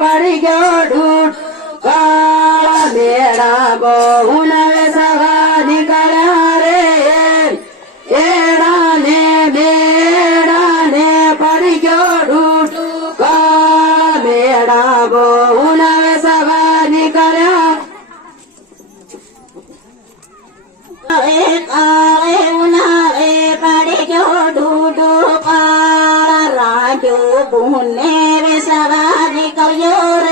પડી ગયો ઢૂંઢ કાળા મેળા બહુ નવે સવા નીકળ્યા રે એડા ને બેડા ને પડી ગયો ઢૂંઢ કાળા મેળા બહુ નવે સવા નીકળ્યા કાળે ઉનાળે પડી ગયો ઢૂંઢ કાળા રાજુ પુને રે સવા નીકળ્યો રે